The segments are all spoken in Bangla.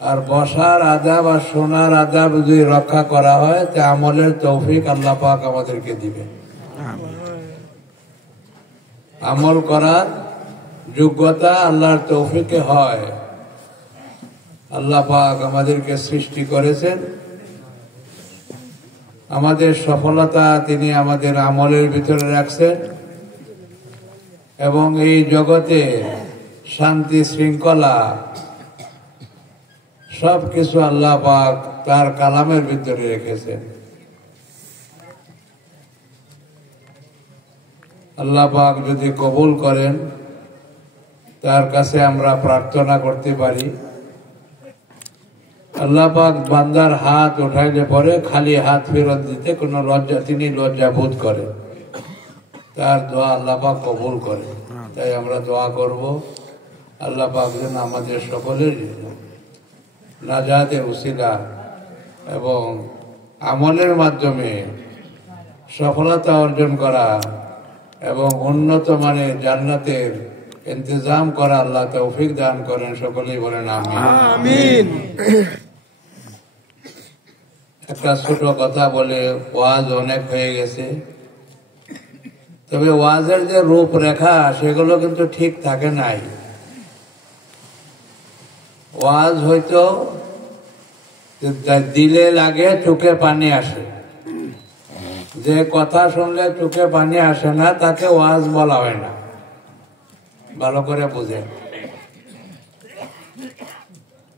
আর বসার আদাব আর শোনার আদাব যদি রক্ষা করা হয় তা আমলের তৌফিক আল্লাহ পাক আমাদেরকে দিবেন। আমল করার যোগ্যতা আল্লাহর তৌফিকে হয়। আল্লাহ পাক আমাদেরকে সৃষ্টি করেছেন, আমাদের সফলতা তিনি আমাদের আমলের ভিতরে রাখছেন এবং এই জগতে শান্তি শৃঙ্খলা সবকিছু আল্লাহ পাক তার কালামের ভিতরে রেখেছেন। আল্লাহ পাক যদি কবুল করেন তার কাছে আমরা প্রার্থনা করতে পারি। আল্লাহ পাক বান্দার হাত উঠাইলে পরে খালি হাত ফেরত দিতে কোনো লজ্জা তিনি লজ্জা বোধ করেন, তার দোয়া আল্লাহ পাক কবুল করে। তাই আমরা দোয়া করব আল্লাহ পাক যেন আমাদের সকলের নাজাতের উসিলা এবং আমলের মাধ্যমে সফলতা অর্জন করা এবং উন্নত মানের জান্নাতের ইন্তজাম করা আল্লাহ তৌফিক দান করেন। সকলেই বলেন আমিন। একটা ছোট কথা বলে ওয়াজ অনেক হয়ে গেছে, তবে ওয়াজের যে রূপরেখা সেগুলো কিন্তু ঠিক থাকে নাই। ওয়াজ হয়তো দিলে লাগে চোখে পানি আসে, যে কথা শুনলে চোখে পানি আসে না তাকে ওয়াজ বলা হয় না। ভালো করে বুঝেন,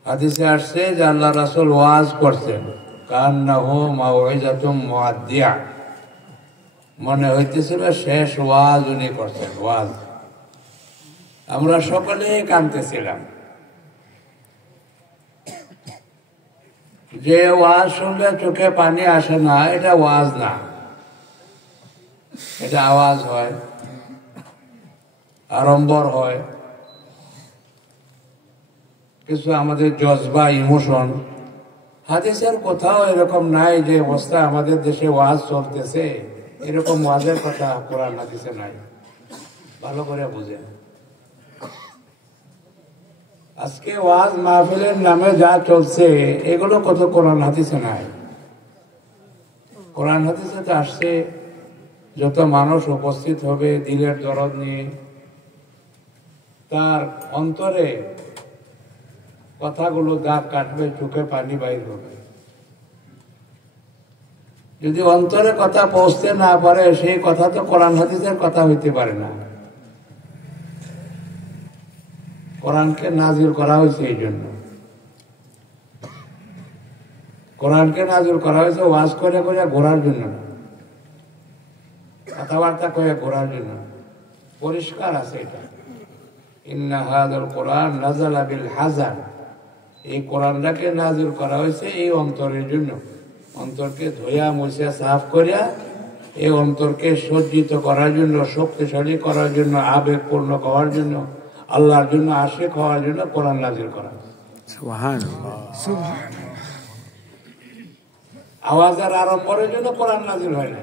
হাদিসে আসছে যে আল্লাহ রাসূল ওয়াজ করছেন, কান্নাহু মাউইজাতুম মুআদ্দিয়া, মনে হইতেছিল শেষ ওয়াজ উনি করছেন। ওয়াজ আমরা সকলেই কাঁদতেছিলাম। যে ওয়াজ শুনলে চোখে পানি আসে না এটা ওয়াজ না, এটা আওয়াজ হয়, আড়ম্বর হয়, কিছু আমাদের জজবা ইমোশন। হাদিসের কোথাও এরকম নাই যে অবস্থা আমাদের দেশে ওয়াজ চলতেছে এরকম ওয়াজের কথা কোরআন হাদিসে নাই। ভালো করে বুঝেন, আজকে ওয়াজ মাহফিলের নামে যা চলছে এগুলো কত কোরআন হাদিসে নাই। কোরআন হাদিসে তো আসছে যত মানুষ উপস্থিত হবে দিলের দরদ নিয়ে, তার অন্তরে কথাগুলো দাগ কাটবে, চোখে পানি বাইর হবে। যদি অন্তরে কথা পৌঁছতে না পারে সেই কথা তো কোরআন হাদিসের কথা হইতে পারে না। কোরআনকে নাজিল করা হয়েছে এই জন্য, কোরআনকে নাজিল করা হয়েছে ওয়াজ করে করে ঘোরার জন্য না, কথাবার্তা করে ঘোরার জন্য। পরিষ্কার আছে এটা, ইন্না হাযাল কোরআন নাযালা বিল হাযান, এই কোরআনটাকে নাজিল করা হয়েছে এই অন্তরের জন্য, অন্তরকে ধোয়া মুছিয়া সাফ করিয়া এই অন্তরকে সজ্জিত করার জন্য, শক্তিশালী করার জন্য, আবেগপূর্ণ হওয়ার জন্য, আল্লাহর জন্য আশিক হওয়ার জন্য কোরআন নাজিল করা। আওয়াজের আড়ম্বরের জন্য কোরআন নাজিল হয় না,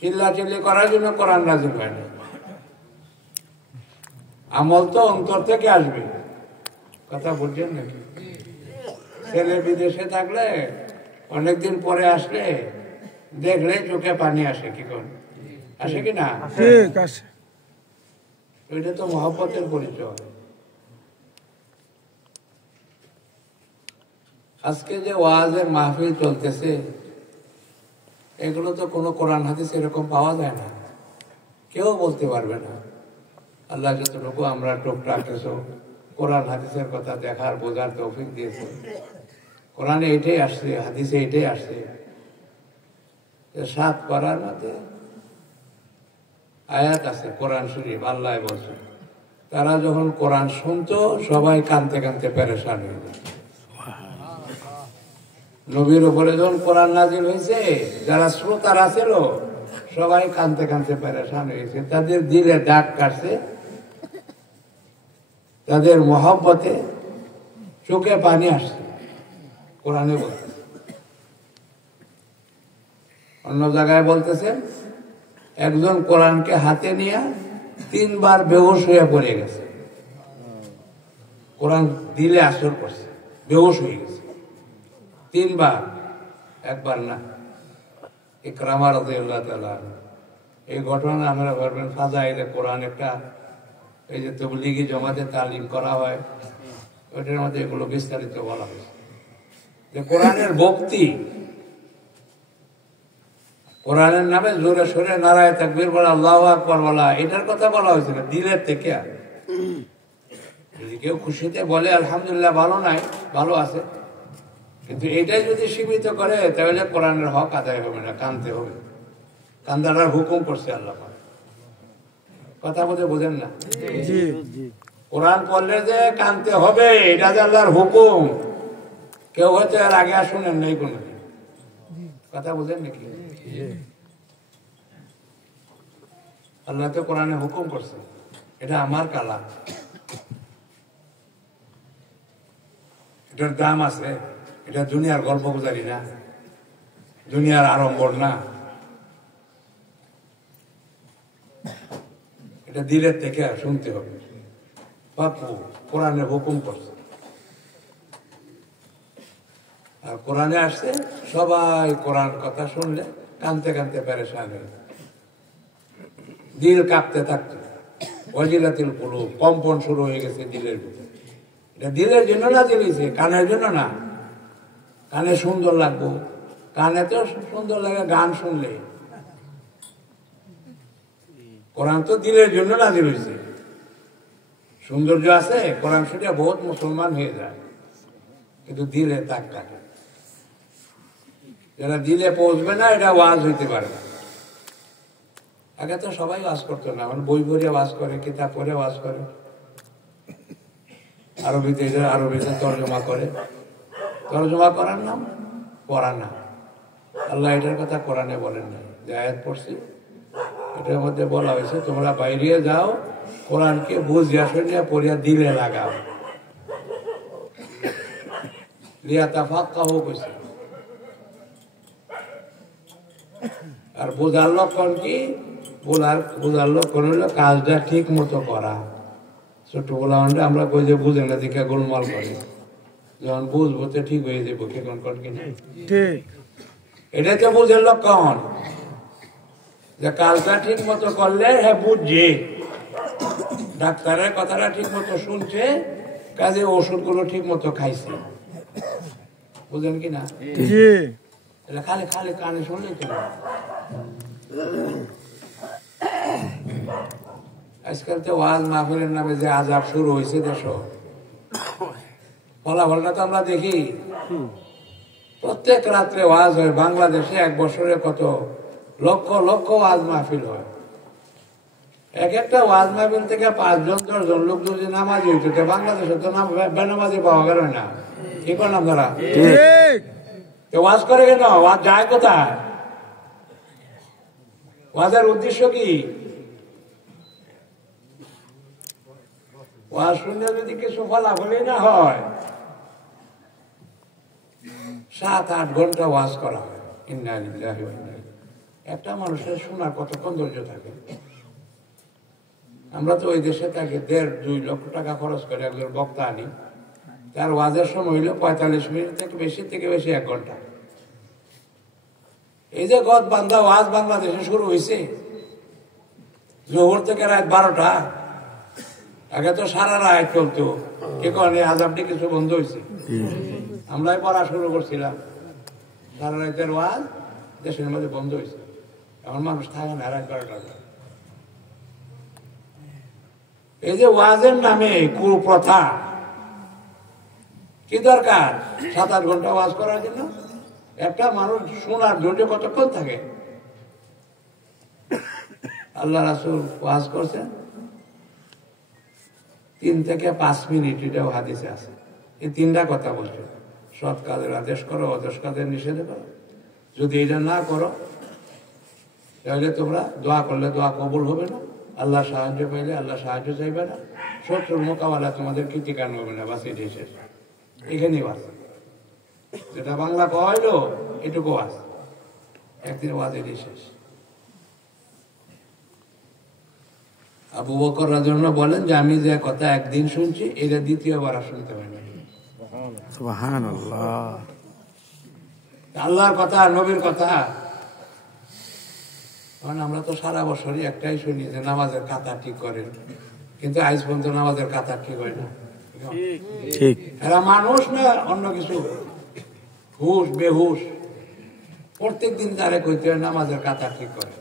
চিল্লাচিল্লি করার জন্য কোরআন নাজিল হয় না। আমল তো অন্তর থেকে আসবে। কথা বলছেন নাকি? ছেলে বিদেশে থাকলে অনেকদিন পরে আসলে দেখলে চোখে পানি আসে, কি করে আসে কি না? ওইটা তো মহব্বতের পরিচয়। আজকে যে ওয়াজের মাহফিল চলতেছে এগুলো তো কোনো কোরআন হাদিস এরকম পাওয়া যায় না, কেউ বলতে পারবে না। আল্লাহ যতটুকু আমরা টুকটাক কিছু কোরআন হাদিসের কথা দেখার বোঝার তৌফিক দিয়েছে। কোরআনে এটাই আসছে, হাদিসে এটাই আসছে। 7 পারার মধ্যে আয়াত আছে কোরআন শরীফ, আল্লাহ বলছে তারা যখন কোরআন শুনতো সবাই কানতে কানতে পেরেশান হয়ে যেত। নবীর উপরে যখন কোরআন নাজিল হয়েছে যারা শ্রোতারা ছিল সবাই কানতে কানতে পেরেশান হয়েছে, তাদের দিলে দাগ কাটছে, তাদের মহব্বতে চোখে পানি আসছে। কোরআনে বলতে, অন্য জায়গায় বলতেছে একজন কোরআনকে হাতে নিয়ে 3 বার বেহুশ হয়ে পড়ে গেছে। কোরআন দিলে আসর করছে, বেহুশ হয়ে গেছে 3 বার, একবার না। ইকরামা রাদিয়াল্লাহু তাআলা এই ঘটনা আমরা ভাববেন ফাজাইলে কোরআন একটা, এই যে তাবলীগি জমাতে তালিম করা হয় ওইটার মধ্যে এগুলো বিস্তারিত বলা হয়েছে যে কোরআনের ভক্তি, কোরআনের নামে জোরে সোরে নারায়ে তাকবীর বলা, আল্লাহু আকবার বলা, এটার কথা বলা হয়েছিল দিলের থেকে। যদি কেউ খুশিতে বলে আলহামদুলিল্লাহ ভালো নাই, ভালো আছে, কিন্তু এটাই যদি সীমিত করে তাহলে কোরআনের হক আদায় হবে না, কানতে হবে। কান্দাটার হুকুম করছে আল্লাহ। কথা বলতে বোঝেন না? কোরআন পড়লে যে কানতে হবে এটা যে আল্লাহর হুকুম, কেউ হয়তো এর আগে আর শুনেন নাই কোনো। কথা বোঝেন নাকি? আল্লাহ তো কোরআনে হুকুম করছে, এটা আমার কালাম, এটার দাম আছে, এটা দুনিয়ার গল্প গুজারি না, দুনিয়ার আড়ম্বর না, এটা দিলের থেকে শুনতে হবে। বাপু কোরআনে হুকুম করছে, আর কোরআনে আসছে সবাই কোরআন কথা শুনলে কানতে কানতে পেরেশান হয়ে, দিল কাঁপতে থাকতো, ওয়াজিলাতিল কুলুব, কম্পন শুরু হয়ে গেছে দিলের ভিতরে। এটা দিলের জন্য না দিয়েছে, কানের জন্য না। কানে সুন্দর লাগবো, কানে তো সুন্দর লাগে গান শুনলে। কোরআন তো দিলের জন্য না দিয়েছে। সৌন্দর্য আছে, কোরআন শুনে বহুত মুসলমান হয়ে যায়, কিন্তু দিলে তাক কাটে। যারা দিলে পৌঁছবে না এটা ওয়াজ হইতে পারে না। আগে তো সবাই ওয়াজ করতো না, মানে বই পড়ে ওয়াজ করে, কিতাব পড়ে ওয়াজ করে, আরবিতে তর্জমা করে। তর্জমা করার নাম পড়া না। আল্লাহ এটার কথা কোরআনে বলেন না। যে আয়াত পড়ছি এটার মধ্যে বলা হয়েছে তোমরা বাইরে যাও, কোরআনকে বুঝিয়া শুনিয়া পড়িয়া দিলে লাগাও। লিয়াতাফাক্কাহু কইছে। আর বোঝার লক্ষণ কি? বোঝার লক্ষণ হইল কাজটা ঠিক মতো করা। ছোটবেলা আমরা কই যে বুঝে না দেখে গোলমাল করে, যখন বুঝবো তো ঠিক হয়ে যাবো। এটাই তো বুঝের লক্ষণ, যে কাজটা ঠিক মতো করলে হ্যাঁ বুঝছে, ডাক্তারের কথাটা ঠিক মতো শুনছে, কাজে ওষুধগুলো ঠিক মতো খাইছে। বুঝেন কি না? খালি খালি কানে শুনলে তো। আজকাল তো ওয়াজ মাহফিলের নামে যে আজাব শুরু হয়েছে দেশ, ফলাফলটা তো আমরা দেখি। প্রত্যেক রাত্রে ওয়াজ হয় বাংলাদেশে, 1 বছরে কত লক্ষ লক্ষ ওয়াজ মাহফিল হয়। এক একটা ওয়াজ মাহফিল থেকে 5 জন 10 জন লোক যদি নামাজি হইতো, বাংলাদেশে তো বেনামাজি পাওয়া গেল না। কি করলাম তারা? ওয়াজ করে কেন? ওয়াজ যায় কোথায়? ওয়াজের উদ্দেশ্য কি? ওয়াজ শুনলে যদি কিছু ফলাফলই না হয়, 7-8 ঘন্টা ওয়াজ করা হয়। ইন্না লিল্লাহি ওয়া ইন্না ইলাইহি। একটা মানুষের শোনার কতক্ষণ ধৈর্য থাকে? আমরা তো ওই দেশে থাকি, 1.5-2 লক্ষ টাকা খরচ করে একজন বক্তা আনি, তার ওয়াজের সময় হইল 45 মিনিট থেকে বেশি 1 ঘন্টা। এই যে গদ বান্ধা ওয়াজ বাংলাদেশে শুরু হয়েছে জোহর থেকে রাত 12টা। আগে তো সারা রাত চলতো। কি কারণে আজাবটি কিছু বন্ধ হয়েছে? আমরাই পড়া শুরু করছিলাম, সারা রাতের ওয়াজ দেশের মধ্যে বন্ধ হয়েছে। এখন মানুষ থাকে না রাত 12টা। এই যে ওয়াজের নামে কুপ্রথা, কি দরকার 7-8 ঘন্টা ওয়াজ করার জন্য? একটা মানুষ শোনার ধৈর্য কতক্ষণ থাকে? আল্লাহ রাসূল ওয়াজ করছেন 3 থেকে 5 মিনিট, এটাও হাদিসে আছে। এই 3টা কথা বলছে, সৎ কাজের আদেশ করো, অদস কাজের নিষেধ করো। যদি এটা না করো তাহলে তোমরা দোয়া করলে দোয়া কবুল হবে না, আল্লাহ সাহায্য পাইলে আল্লাহ সাহায্য চাইবে না, শত্রুর মোকাবেলা তোমাদের কৃতিকান হবে না। বাস এটাই শেষ, এখানেই বাস। যেটা বাংলা কইলো এটুকু ওয়াজ, একদিন ওয়াজ এটাই শেষ। আবু বকর রাদিয়াল্লাহু আনহু বলেন যে আমি যে কথা একদিন শুনছি এটা দ্বিতীয়বার আর শুনতে পাই না। সুবহানাল্লাহ। আল্লাহর কথা, নবীর কথা। কারণ আমরা তো সারা বছরই একটাই শুনি যে নামাজের কাতা ঠিক করেন, কিন্তু আজ পর্যন্ত নামাজের কাতা ঠিক হয় না। ঠিক। এরা মানুষ না অন্য কিছু, হুশ বেহুশ। প্রত্যেক দিন তারে কইতে হয় নামাজের কাতা ঠিক করে।